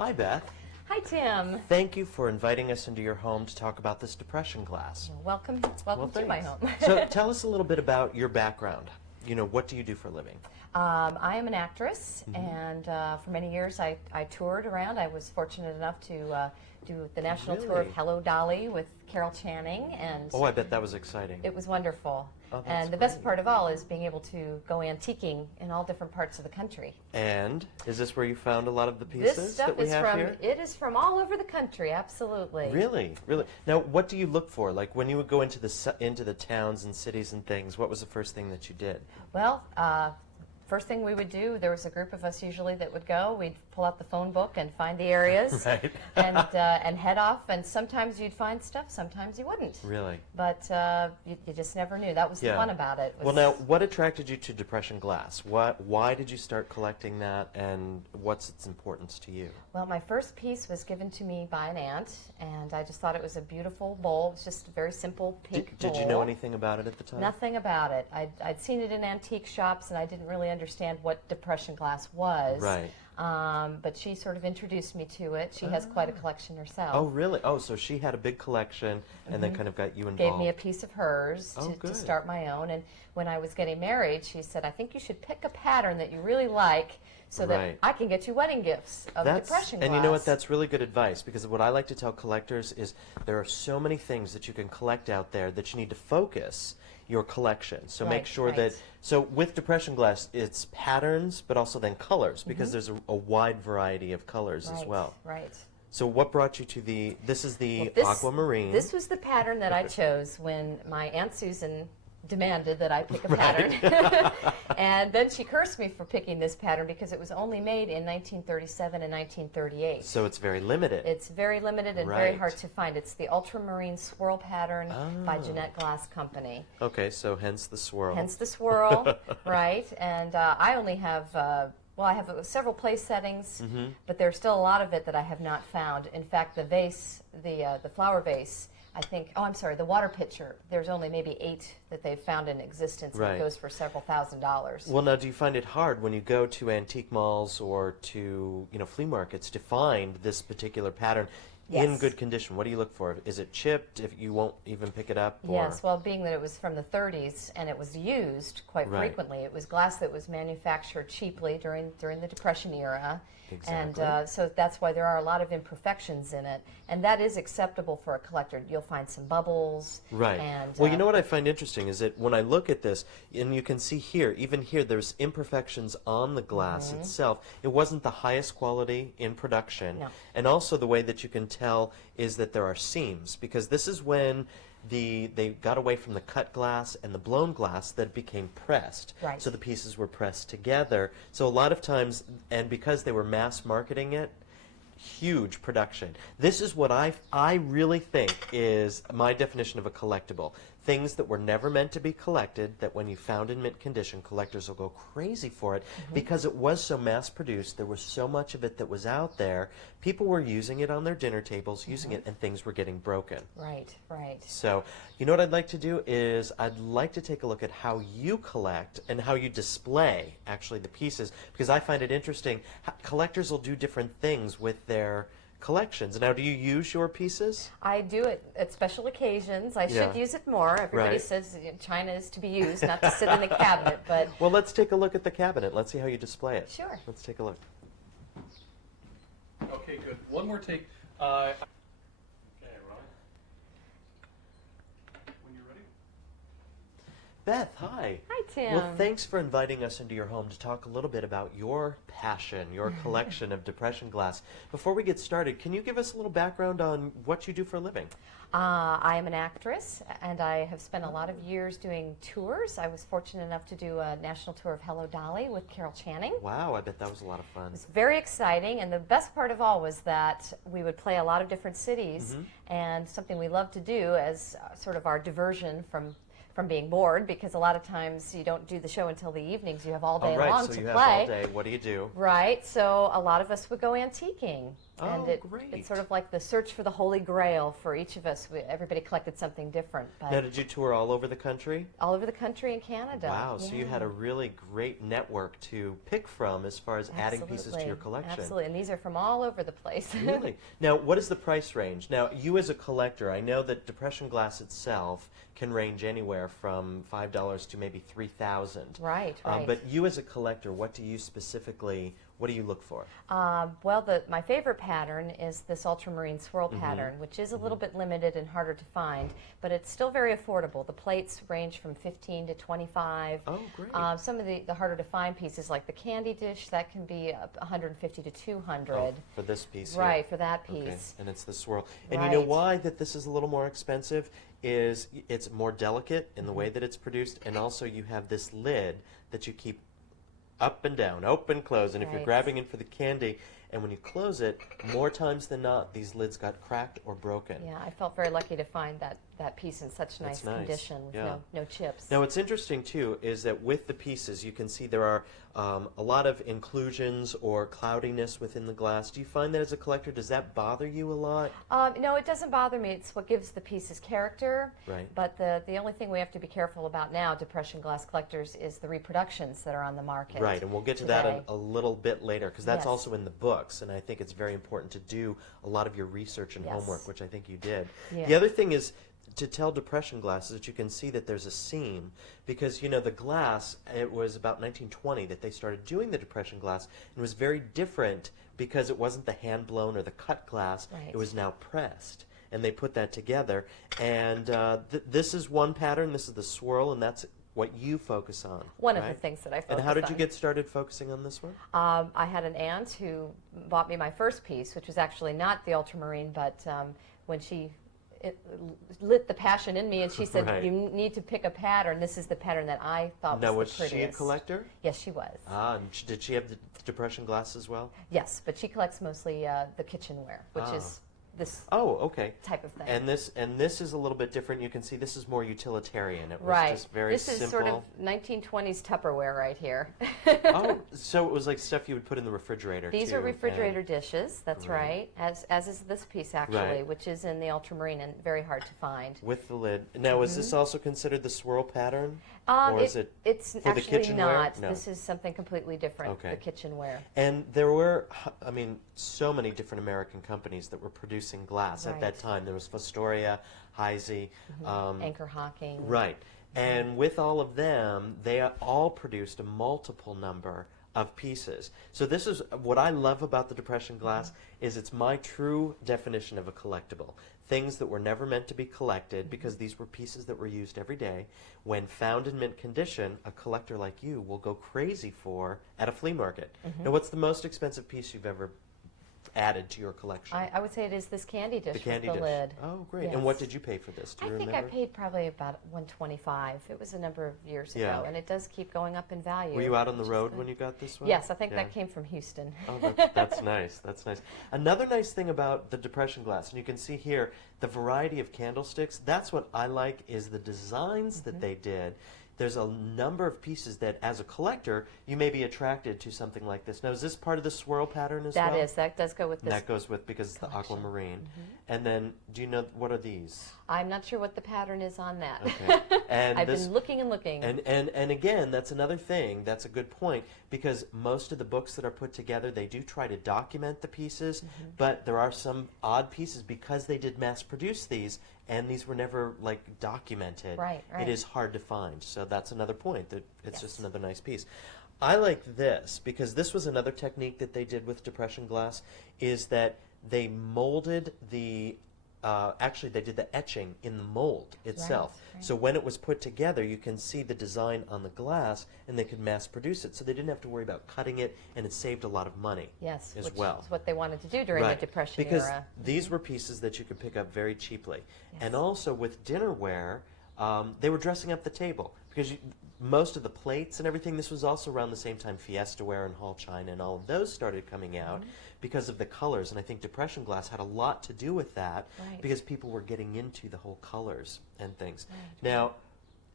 Hi, Beth. Hi, Tim. Thank you for inviting us into your home to talk about this depression glass. Welcome to my home. So tell us a little bit about your background. You know, what do you do for a living? I am an actress, and for many years I toured around. I was fortunate enough to do the national tour of Really? Hello, Dolly with Carol Channing, and Oh, I bet that was exciting. it was wonderful. Oh, that's And the best great. part of all is being able to go antiquing in all different parts of the country. And is this where you found a lot of the This pieces stuff that we is have from here? it is from all over the country, absolutely. Really, really. Now, what do you look for? Like when you would go into the towns and cities and things, what was the first thing that you did? Well, first thing we would do, there was a group of us usually that would go. We'd pull out the phone book and find the areas, Right. and head off. And sometimes you'd find stuff, sometimes you wouldn't. Really? But you just never knew. That was the Yeah. fun about it. Well, now, what attracted you to depression glass? Why did you start collecting that, and what's its importance to you? Well, my first piece was given to me by an aunt, and I just thought it was a beautiful bowl. It was just a very simple pink bowl. Did you know anything about it at the time? Nothing about it. I'd seen it in antique shops, and I didn't really understand what depression glass was. Right. But she sort of introduced me to it. She has quite a collection herself. Oh, really? Oh, so she had a big collection and then kind of got you involved. Gave me a piece of hers Oh, to good. start my own. And when I was getting married, she said, I think you should pick a pattern that you really like so Right. that I can get you wedding gifts of depression glass. And you know what? That's really good advice, because what I like to tell collectors is there are so many things that you can collect out there that you need to focus your collection. So make Right, sure right. that, so with depression glass, it's patterns, but also then colors, because Mm-hmm. there's a wide variety of colors as well. Right. So what brought you to this is the Well, this- aquamarine. This was the pattern that I chose when my Aunt Susan demanded that I pick a Right. pattern. And then she cursed me for picking this pattern because it was only made in 1937 and 1938. So it's very limited. It's very limited and very Right. hard to find. It's the ultramarine swirl pattern by Oh. Jeanette Glass Company. Okay, so hence the swirl. Hence the swirl, right? And I only have, well, I have several place settings, Mm-hmm. but there's still a lot of it that I have not found. In fact, the vase, the flower vase, I think, oh, I'm sorry, the water pitcher, there's only maybe 8 that they've found in existence, and Right. it goes for several $1,000s. Well, now, do you find it hard when you go to antique malls or to flea markets to find this particular pattern in Yes. good condition? What do you look for? Is it chipped? If you won't even pick it up? Or? Yes, well, being that it was from the 30s and it was used quite Right. frequently, it was glass that was manufactured cheaply during the Depression era. Exactly. And so that's why there are a lot of imperfections in it. And that is acceptable for a collector. You'll find some bubbles. Right. And, Well, you know what I find interesting is that when I look at this, and you can see here, even here, there's imperfections on the glass itself. It wasn't the highest quality in production. No. And also the way that you can tell is that there are seams, because this is when they got away from the cut glass and the blown glass that became pressed. Right. So the pieces were pressed together. So a lot of times, and because they were mass marketing it, huge production. This is what I really think is my definition of a collectible. Things that were never meant to be collected, that when you found in mint condition, collectors will go crazy for it because it was so mass produced. There was so much of it that was out there. People were using it on their dinner tables, using it, and things were getting broken. Right, right. So, you know what I'd like to do is I'd like to take a look at how you collect and how you display actually the pieces, because I find it interesting. Collectors will do different things with their collections. Now, do you use your pieces? I do it at special occasions. I Yeah. should use it more. Everybody Right. says China is to be used, not to sit in the cabinet, but Well, let's take a look at the cabinet. Let's see how you display it. sure. Let's take a look. Okay, good. One more take. Okay, Ron. When you're ready. Beth, hi. Hi, Tim. Well, thanks for inviting us into your home to talk a little bit about your passion, your collection of depression glass. Before we get started, can you give us a little background on what you do for a living? I am an actress, and I have spent a lot of years doing tours. I was fortunate enough to do a national tour of Hello, Dolly with Carol Channing. Wow, I bet that was a lot of fun. It was very exciting, and the best part of all was that we would play a lot of different cities, and something we love to do as sort of our diversion from being bored, because a lot of times you don't do the show until the evenings. You have all day Oh, right, long so to you play. have all day. What do you do? Right, so a lot of us would go antiquing. Oh, and great. it's sort of like the search for the Holy Grail for each of us. Everybody collected something different, but Now, did you tour all over the country? all over the country and Canada. Wow, so you had a really great network to pick from as far as adding pieces to your collection. Absolutely, and these are from all over the place. Really? Now, what is the price range? Now, you as a collector, I know that depression glass itself can range anywhere from $5 to maybe $3,000. Right, right. But you as a collector, what do you specifically, what do you look for? Well, my favorite pattern is this ultramarine swirl pattern, which is a little bit limited and harder to find, but it's still very affordable. The plates range from 15 to 25. Oh, great. Some of the harder to find pieces, like the candy dish, that can be 150 to 200. Oh, for this piece here. Right, for that Okay, piece. and it's the swirl. And you know Right. why that this is a little more expensive is it's more delicate in the way that it's produced, and also you have this lid that you keep up and down, open, close, and if you're Right. grabbing in for the candy, and when you close it, more times than not, these lids got cracked or broken. Yeah, I felt very lucky to find that piece in such That's nice nice. condition with Yeah. no chips. Now, what's interesting, too, is that with the pieces, you can see there are a lot of inclusions or cloudiness within the glass. Do you find that as a collector, does that bother you a lot? No, it doesn't bother me. It's what gives the pieces character. Right. But the only thing we have to be careful about now, depression glass collectors, is the reproductions that are on the market. Right, and we'll get to today. that a little bit later, because that's Yes. also in the books, and I think it's very important to do a lot of your research and Yes. homework, which I think you did. Yeah. The other thing is to tell depression glass is that you can see that there's a seam, because, you know, the glass, it was about 1920 that they started doing the depression glass, and it was very different because it wasn't the hand-blown or the cut glass, Right. it was now pressed. And they put that together, and this is one pattern, this is the swirl, and that's what you focus on. One of the right? things that I focus And how did you on. get started focusing on this one? I had an aunt who bought me my first piece, which was actually not the ultramarine, but when it lit the passion in me, and she said, Right. "You need to pick a pattern. This is the pattern that I thought Now, was was the she a prettiest." collector? Yes, she was. And did she have the depression glass as well? Yes, but she collects mostly the kitchenware, which Ah. is this Oh, okay. type of thing. And this is a little bit different. You can see this is more utilitarian. It was Right. just very This simple. is sort of 1920s Tupperware right here. Oh, so it was like stuff you would put in the refrigerator. These too, are refrigerator and- dishes, that's Right. right, as is this piece actually, Right. which is in the ultramarine and very hard to find. with the lid. Now, is this also considered the swirl pattern? Or is it it's for the actually kitchenware? not. No. This is something completely different, Okay. the kitchenware. And there were, I mean, so many different American companies that were producing glass at that Right. time. There was Fostoria, Heisey, Anchor Hocking. Right. And with all of them, they all produced a multiple number of pieces. So this is what I love about the depression glass is it's my true definition of a collectible. Things that were never meant to be collected because these were pieces that were used every day. When found in mint condition, a collector like you will go crazy for at a flea market. Now, what's the most expensive piece you've ever added to your collection? I would say it is this candy dish the candy with the dish. lid. Oh, great. And what Yes. did you pay for this? Do I you think remember? I paid probably about $125. It was a number of years Yeah. ago, and it does keep going up in value. Were you out on the which is road good. when you got this one? Yes, I think Yeah. that came from Houston. Oh, that's nice. That's nice. Another nice thing about the depression glass, and you can see here the variety of candlesticks. That's what I like is the designs that they did. There's a number of pieces that, as a collector, you may be attracted to something like this. Now, is this part of the swirl pattern as well? That does go with And this. that goes with because it's the collection. aquamarine. And then, do you know what are these? I'm not sure what the pattern is on that. Okay. And I've this, been looking and looking. And again, that's another thing. That's a good point because most of the books that are put together, they do try to document the pieces, but there are some odd pieces because they did mass produce these, and these were never like documented. Right, right. It is hard to find. So that's another point. That it's just Yes. another nice piece. I like this because this was another technique that they did with depression glass. Is that they molded the. Actually, they did the etching in the mold itself. right. So when it was put together, you can see the design on the glass, and they could mass produce it. So they didn't have to worry about cutting it, and it saved a lot of money. Yes, as which well. is what they wanted to do during Right. the Depression because era. these were pieces that you could pick up very cheaply. Yes. And also with dinnerware, they were dressing up the table because most of the plates and everything, this was also around the same time Fiestaware and Hall China and all of those started coming out because of the colors. And I think depression glass had a lot to do with that Right. because people were getting into the whole colors and things. Right. Now,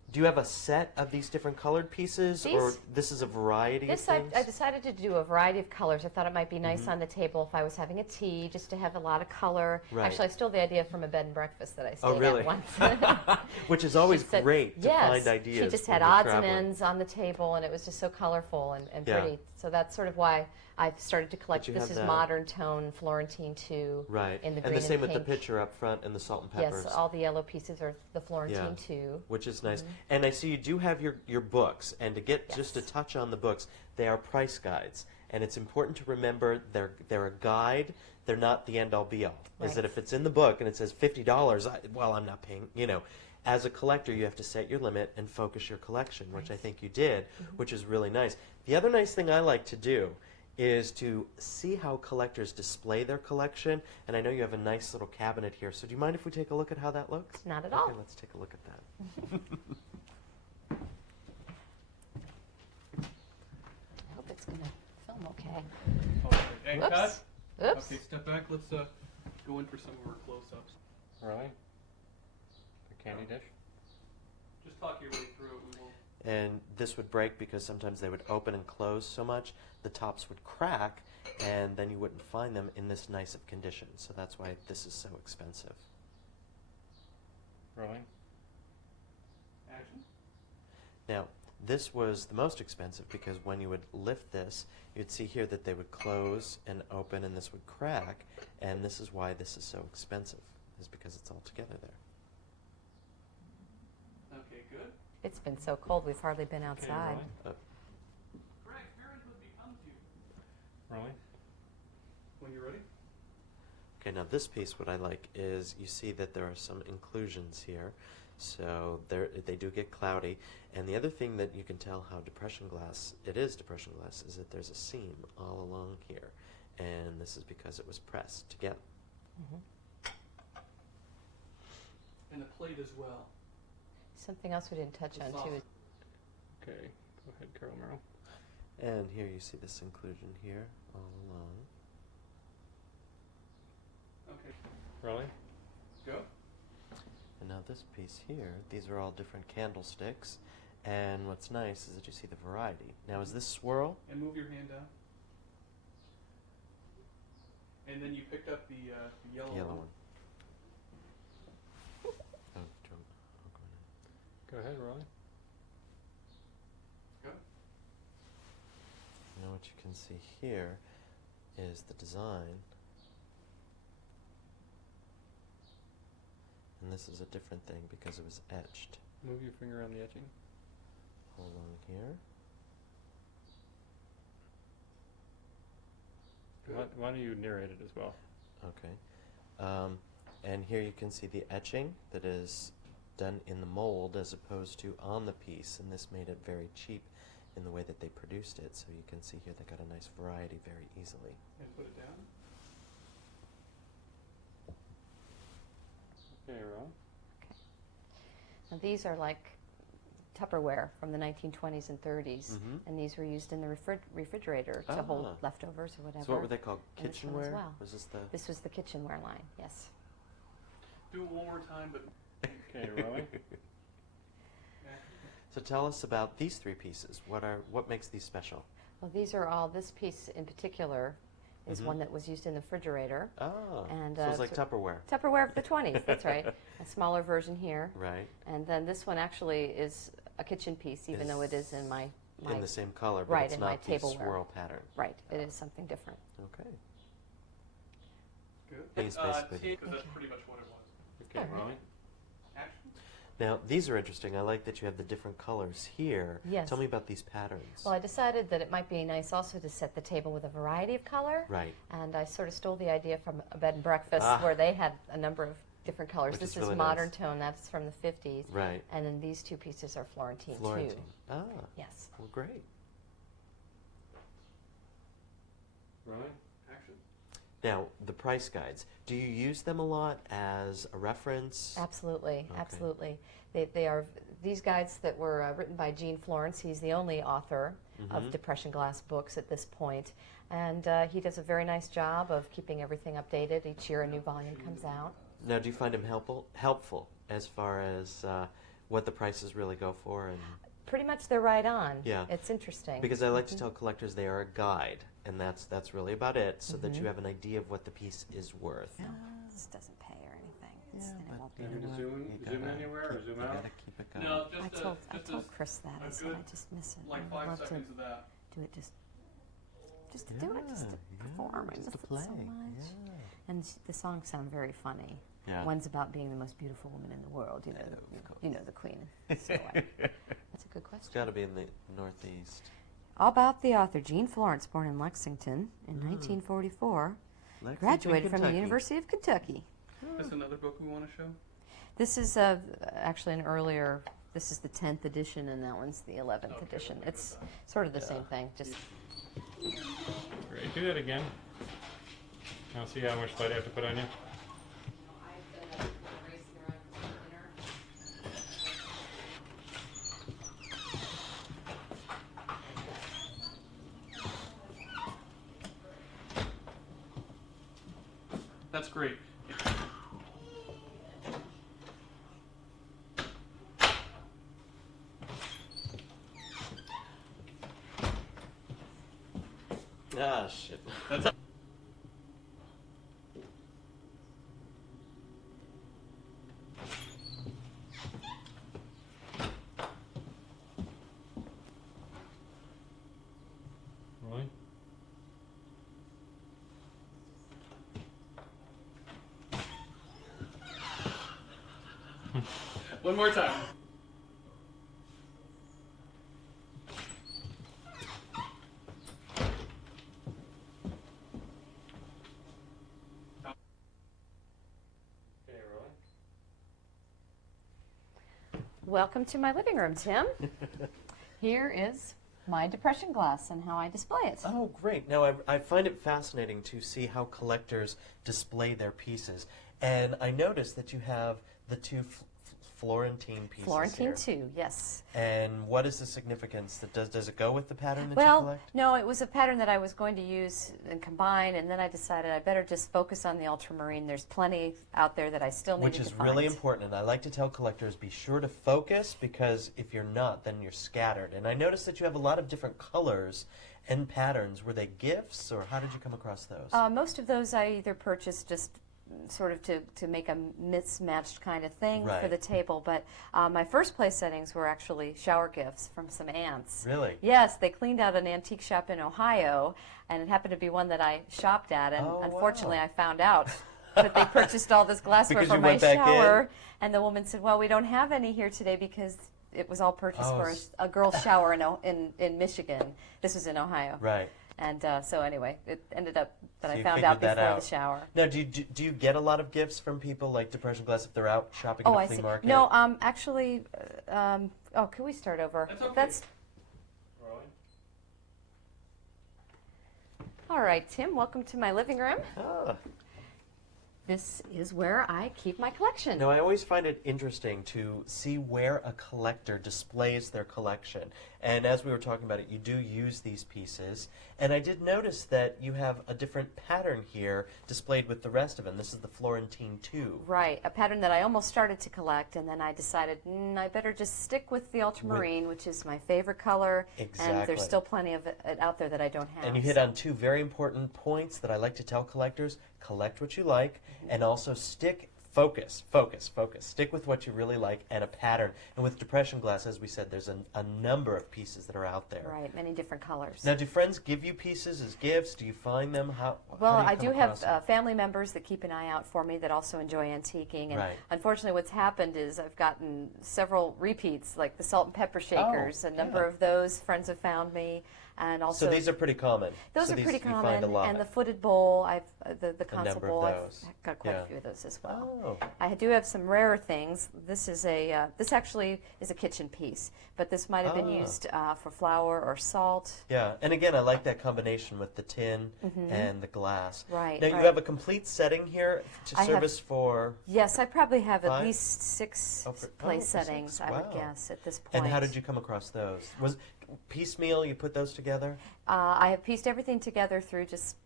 Do you have a set of these different colored pieces, or These- this is a variety This of I things? decided to do a variety of colors. I thought it might be nice on the table if I was having a tea, just to have a lot of color. Right. Actually, I stole the idea from a bed and breakfast that I stayed Oh, really? at once. Which is always She said- great to yes, find ideas. She just when had you're odds traveling. and ends on the table, and it was just so colorful and Yeah. pretty. So that's sort of why I've started to collect. you This have is that- modern tone Florentine 2 Right. in the and green the same with pink. the picture up front and the salt and peppers. Yes, all the yellow pieces are the Florentine Yeah. 2. Which is nice. And I see you do have your books, and to get just a Yes. touch on the books, they are price guides. And it's important to remember they're a guide, they're not the end all be all. Is Right. that if it's in the book and it says $50, well, I'm not paying, you know. As a collector, you have to set your limit and focus your collection, which I think you did, which is really nice. The other nice thing I like to do is to see how collectors display their collection. And I know you have a nice little cabinet here, so do you mind if we take a look at how that looks? Not at all. Okay, let's take a look at that. I hope it's going to film okay. Okay, and Oops. cut. Oops. Okay, step back. Let's go in for some of our close-ups. Really? The candy dish? Just talk your way through it. We won't. And this would break because sometimes they would open and close so much, the tops would crack, and then you wouldn't find them in this nice of condition. So that's why this is so expensive. Really? Action. Now, this was the most expensive because when you would lift this, you'd see here that they would close and open, and this would crack, and this is why this is so expensive, is because it's all together there. Okay, good. It's been so cold, we've hardly been Okay, outside. really? Greg, parenthood becomes you. Really? When you're ready. Okay, now this piece, what I like is you see that there are some inclusions here. So they do get cloudy. And the other thing that you can tell how depression glass, it is depression glass, is that there's a seam all along here. And this is because it was pressed together. And the plate as well. Something else we didn't touch The on, sauce. too, is Okay, go ahead, Carol Merrill. And here you see this inclusion here all along. Okay, Really? go. And now this piece here, these are all different candlesticks. And what's nice is that you see the variety. Now is this swirl? And move your hand down. And then you picked up the yellow, The yellow one. one. Oh, drum. Oh, go ahead. Go ahead, Rolly. Go. Now what you can see here is the design. And this is a different thing because it was etched. Move your finger on the etching. Hold on here. Why don't you narrate it as well? Okay. And here you can see the etching that is done in the mold as opposed to on the piece. And this made it very cheap in the way that they produced it. So you can see here they got a nice variety very easily. And put it down. Okay, Rolly. Now, these are like Tupperware from the 1920s and 30s, Mhm. and these were used in the refrigerator to hold Ah. leftovers or whatever. So what were they called? And this one as Kitchenware? well. Was this the... This was the kitchenware line, yes. Do it one more time, but Okay, Rolly. So tell us about these three pieces. What makes these special? Well, these are all, this piece in particular is Mhm. one that was used in the refrigerator. Oh, And, so it's like so- Tupperware. Tupperware of the 20s, that's right. A smaller version here. Right. And then this one actually is a kitchen piece, even though it is in my In the same color, but right, it's in my not the tableware. swirl pattern. right, it is something different. Okay. good. These basically- Take, 'cause that's Okay. pretty much what it was. Okay, All right. Rolly. Action. Now, these are interesting. I like that you have the different colors here. Yes. Tell me about these patterns. Well, I decided that it might be nice also to set the table with a variety of color. Right. And I sort of stole the idea from a bed and breakfast Ah. where they had a number of different colors. Which This is is really modern nice. tone, that's from the 50s. Right. And then these two pieces are Florentine, Florentine. too. Ah, Yes. well, great. Rolly. Action. Now, the price guides. Do you use them a lot as a reference? Absolutely, Okay. absolutely. They are these guides that were written by Gene Florence. He's the only author Mhm. of Depression Glass books at this point, and he does a very nice job of keeping everything updated. Each year, a new volume comes out. Now, do you find them helpful as far as what the prices really go for? And Pretty much they're right on. Yeah. It's interesting. because I like to tell collectors they are a guide, and that's really about it, so that you have an idea of what the piece is worth. This doesn't pay or anything. And it won't Do you be want me to zoom anywhere or zoom You out? gotta keep it going. No, I just told just Chris that. I a said good, I just miss it. like I'd 5 love to seconds of that. do it just to do it, just to perform. I just miss to it play. so much. And the songs sound very funny. Yeah. One's about being the most beautiful woman in the world. You know, the queen. So that's a good It's question. got to be in the Northeast. All about the author Jean Florence, born in Lexington in 1944, Lexington, graduated from the Kentucky. University of Kentucky. This another book we want to show? This is actually an earlier. This is the 10th edition, and that one's the 11th edition. It's sort of the same thing. Just Great. Do that again. I'll see how much light I have to put on you. That's great. Ah, shit. That's Rolling. one more time. Okay, rolling. welcome to my living room, Tim. Here is my depression glass and how I display it. Oh, great. Now, I find it fascinating to see how collectors display their pieces. And I noticed that you have the two Florentine pieces Florentine here. too, yes. And what is the significance? Does it go with the pattern that you Well, collect? no, it was a pattern that I was going to use and combine, and then I decided I better just focus on the ultramarine. There's plenty out there that I still Which needed is to find. really important, and I like to tell collectors, be sure to focus, because if you're not, then you're scattered. And I noticed that you have a lot of different colors and patterns. Were they gifts, or how did you come across those? Most of those I either purchased just sort of to make a mismatched kind of thing for Right. the table, but my first place settings were actually shower gifts from some aunts. Really? Yes, they cleaned out an antique shop in Ohio, and it happened to be one that I shopped at, and Oh, unfortunately wow. I found out that they purchased all this glassware Because for you my went back shower, and the woman said, well, we don't have any here today because it was all purchased Oh, for s- a girl's shower in Michigan. This was in Ohio. Right. And so anyway, it ended up that So I you found out figured that before out. the shower. Now, do you get a lot of gifts from people like Depression Glass if they're out shopping Oh, at a I flea see. market? No, actually, oh, can we start over? That's okay. Rolling. All right, Tim. Welcome to my living room. Ah. This is where I keep my collection. No, I always find it interesting to see where a collector displays their collection. And as we were talking about it, you do use these pieces. And I did notice that you have a different pattern here displayed with the rest of them. This is the Florentine 2. Right, a pattern that I almost started to collect, and then I decided I better just stick with the ultramarine, which is my favorite color. And Exactly. there's still plenty of it out there that I don't have. And you hit so- on two very important points that I like to tell collectors. Collect what you like, and also focus. Stick with what you really like and a pattern. And with Depression Glass, as we said, there's a number of pieces that are out there. Right, many different colors. Now, do friends give you pieces as gifts? Do you find them? Well, how I do do you come across have family members that keep an eye out for me that also enjoy antiquing. And Right. unfortunately, what's happened is I've gotten several repeats, like the salt and pepper shakers. A number yeah. of those friends have found me. And also, So these are pretty common. those So are these pretty you common. find a lot. And the footed bowl, the console number of bowl, those. I've got quite Yeah. a few of those as well. Oh, I do have some rarer things. This is this actually is a kitchen piece, but this might have been Ah. used for flour or salt. yeah. And again, I like that combination with the tin and the glass. Mm-hmm. Right, Now, you right. have a complete setting here to I have- service for. Yes, I probably have at 5? least six Oh, for place six. settings, I would Wow. guess, at this point. And how did you come across those? Was piecemeal? You put those together? I have pieced everything together through just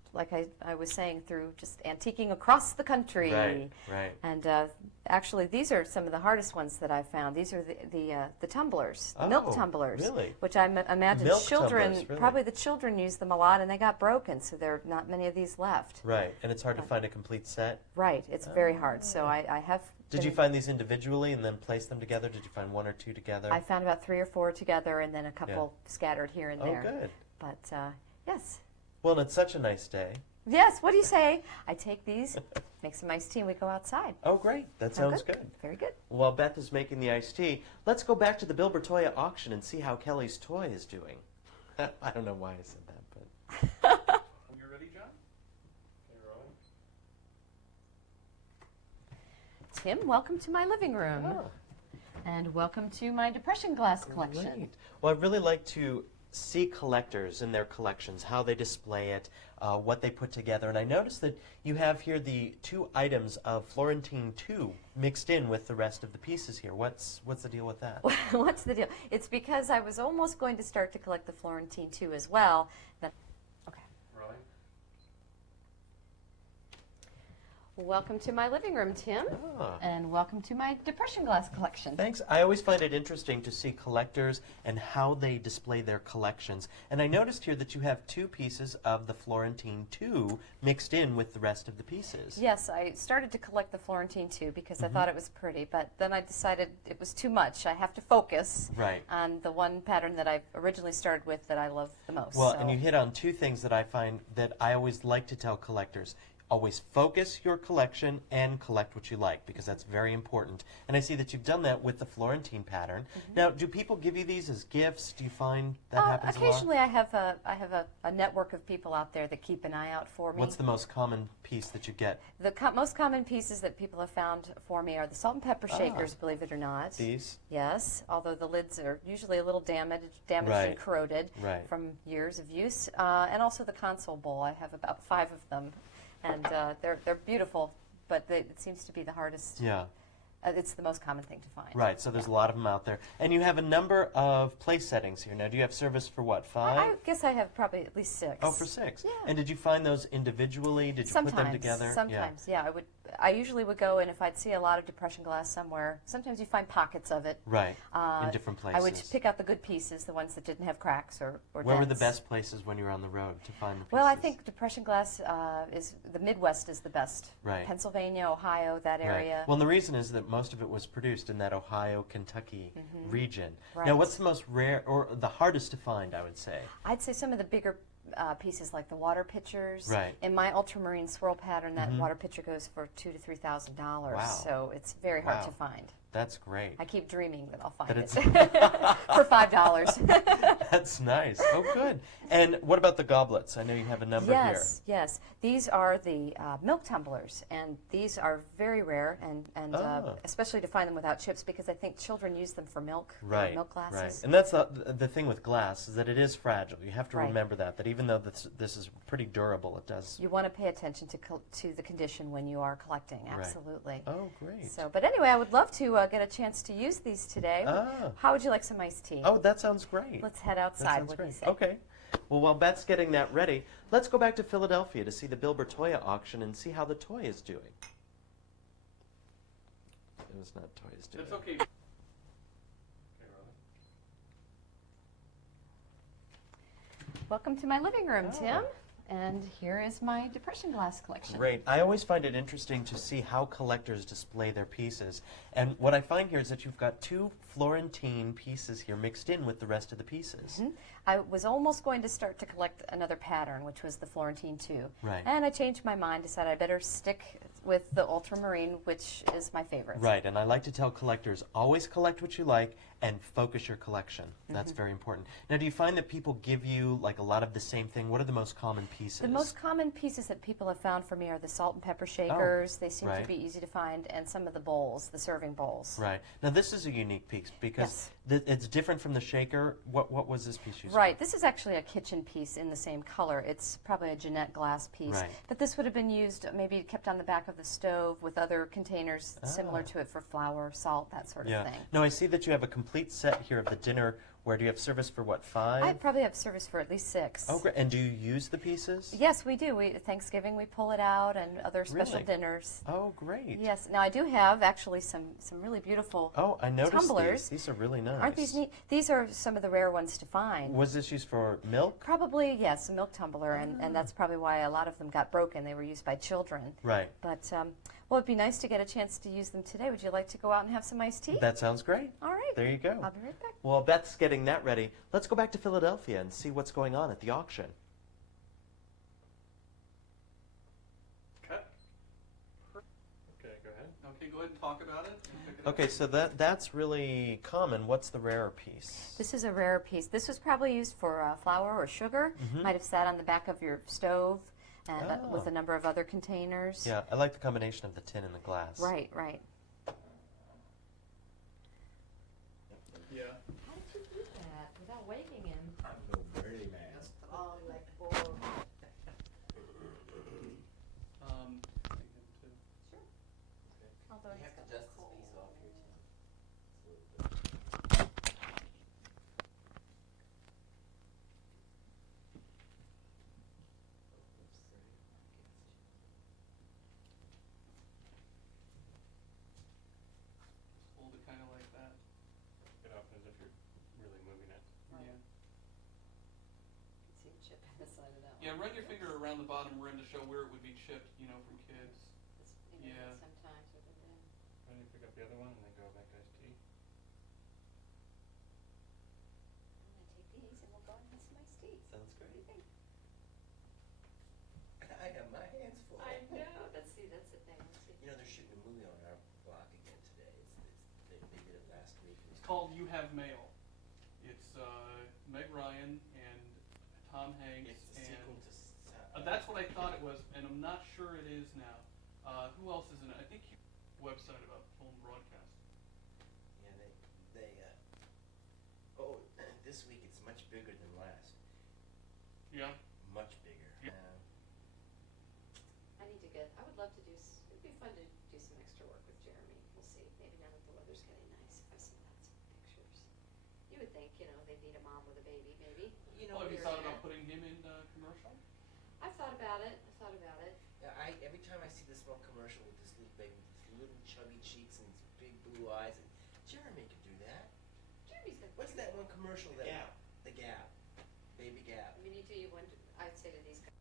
like I was saying, through just antiquing across the country. Right, right. And actually, these are some of the hardest ones that I've found. These are the tumblers, the milk Oh, tumblers, really? which I imagine Milk children, tumblers, really? probably the children use them a lot, and they got broken, so there are not many of these left. Right, and it's hard to find a complete set. Right, it's very hard. So I have. Did you been- find these individually and then place them together? Did you find one or two together? I found about 3 or 4 together, and then a couple scattered here and Oh, there. good. But yes. Well, and it's such a nice day. Yes, what do you say? I take these, make some iced tea, and we go outside. Oh, great. That Sound sounds good. Very good. While Beth is making the iced tea, let's go back to the Bill Bertoia auction and see how Kelly's toy is doing. I don't know why I said that, but... When you're ready, John? Okay, rolling. Tim, welcome to my living room. Oh, And welcome to my depression glass collection. great. Well, I'd really like to see collectors in their collections, how they display it, what they put together. And I noticed that you have here the 2 items of Florentine 2 mixed in with the rest of the pieces here. What's the deal with that? What's the deal? It's because I was almost going to start to collect the Florentine 2 as well. Okay. Rolling. Welcome to my living room, Tim. Ah. And welcome to my depression glass collection. Thanks. I always find it interesting to see collectors and how they display their collections. And I noticed here that you have 2 pieces of the Florentine 2 mixed in with the rest of the pieces. Yes, I started to collect the Florentine 2 because I thought it was pretty, but then I decided it was too much. I have to focus Right. on the one pattern that I originally started with that I love the most. Well, so. and you hit on 2 things that I find that I always like to tell collectors. Always focus your collection and collect what you like, because that's very important. And I see that you've done that with the Florentine pattern. Now, do people give you these as gifts? Do you find that happens a lot? Occasionally, I have a network of people out there that keep an eye out for me. What's the most common piece that you get? The most common pieces that people have found for me are the salt and pepper shakers, believe it or not. These? Yes, although the lids are usually a little damaged Right. and corroded Right. from years of use. And also the console bowl. I have about 5 of them, and they're beautiful, but it seems to be the hardest. Yeah. It's the most common thing to find. Right, so there's a lot of them out there. And you have a number of place settings here. Now, do you have service for what, 5? I guess I have probably at least 6. Oh, for 6. Yeah. And did you find those individually? Did you put them together? Sometimes, yeah. I usually would go, and if I'd see a lot of depression glass somewhere, sometimes you find pockets of it. Right, in different places. I would pick out the good pieces, the ones that didn't have cracks or Where were the dents. best places when you were on the road to find the pieces? Well, I think depression glass is the Midwest is the best. Right. Pennsylvania, Ohio, that area. Right. Well, and the reason is that most of it was produced in that Ohio, Kentucky region. Now, Right. what's the most rare, or the hardest to find, I would say? I'd say some of the bigger pieces like the water pitchers. Right. In my ultramarine swirl pattern, that water pitcher goes for $2,000 to $3,000. Wow. So it's very hard Wow. to find. That's great. I keep dreaming that I'll find That it it's- for $5. That's nice. Oh, good. And what about the goblets? I know you have a number here. Yes, yes. These are the milk tumblers, and these are very rare, and Ah. especially to find them without chips, because I think children use them for milk, Right, milk glasses. right. And that's the thing with glass, is that it is fragile. You have to Right. remember that even though this is pretty durable, it does. You want to pay attention to the condition when you are collecting, Right. absolutely. Oh, great. So, but anyway, I would love to get a chance to use these today. Ah. How would you like some iced tea? Oh, that sounds great. Let's head That outside. sounds What do you great. say? Okay. Well, while Beth's getting that ready, let's go back to Philadelphia to see the Bill Bertoia auction and see how the toy is doing. It was not toy is doing. It's okay. Okay, rolling. Welcome to my living room, Oh. Tim. And here is my depression glass collection. Great. I always find it interesting to see how collectors display their pieces. And what I find here is that you've got 2 Florentine pieces here mixed in with the rest of the pieces. I was almost going to start to collect another pattern, which was the Florentine 2. Right. And I changed my mind, decided I better stick with the ultramarine, which is my favorite. Right, and I like to tell collectors, always collect what you like and focus your collection. That's very important. Now, do you find that people give you like a lot of the same thing? What are the most common pieces? The most common pieces that people have found for me are the salt and pepper shakers. They seem right. to be easy to find, and some of the bowls, the serving bowls. Right. Now, this is a unique piece because it's different from the shaker. What was this piece used Right. This is actually a kitchen piece in the same color. It's probably a Jeanette glass piece. Right. But this would have been used, maybe kept on the back of the stove with other containers similar to it for flour, salt, that sort of Yeah. thing. Now, I see that you have a complete set here of the dinner Where do you have service for what, 5? I probably have service for at least 6. Oh, great. And do you use the pieces? Yes, we do. Thanksgiving we pull it out, and other special Really? dinners. Oh, great. Yes. Now I do have actually some really beautiful Oh, I noticed tumblers. these. These are really nice. Aren't these neat? These are some of the rare ones to find. Was this used for milk? Probably, yes, a milk tumbler, and that's probably why a lot of them got broken. They were used by children. Right. But, well, it'd be nice to get a chance to use them today. Would you like to go out and have some iced tea? That sounds great. All right. There you go. I'll be right back. Well, Beth's getting that ready. Let's go back to Philadelphia and see what's going on at the auction. Cut. Okay, go ahead. Okay, go ahead and talk about it. and pick it up. Okay, so that's really common. What's the rarer piece? This is a rare piece. This was probably used for flour or sugar. Might have sat on the back of your stove and with a number of other containers. Yeah, I like the combination of the tin and the glass. Right, right. Yeah. How did you do that without waking him? I'm no Bernie man. Oh, like, I think too. although You he's have to got dust cold. this piece off here too. Hold it kind of like that. It up as if you're really moving it. Yeah. See a chip in the side of that Yeah, run your finger around the bottom rim to show where it would be chipped, from kids. Yeah. Sometimes with it in. Why don't you pick up the other one and then go make iced tea? I'm going to take these and we'll go and have some iced tea. Sounds What do great. you think? I have my hands full. I know. That's the thing. Let's see. They're shooting a movie on our block again today. They did it last week. It's called You Have Mail. It's Meg Ryan and Tom Hanks. It's the and sequel to. that's what I thought it was, and I'm not sure it is now. Who else is in it? I think website about film broadcast. Yeah, they. Oh, this week it's much bigger than last. Yeah. Much bigger. Yeah. I need to I would love to it'd be fun to do some extra work with Jeremy. We'll see. Maybe now that the weather's getting nice, if I send out some pictures. You would think, they need a mom with a baby, maybe. Have you thought about putting him in commercial? I've thought about it. Yeah, every time I see this one commercial with this little baby, with these little chubby cheeks and these big blue eyes, and Jeremy could do that. Jeremy's got. What's that one commercial that? Gap. The Gap. Baby Gap. I mean, I'd say to these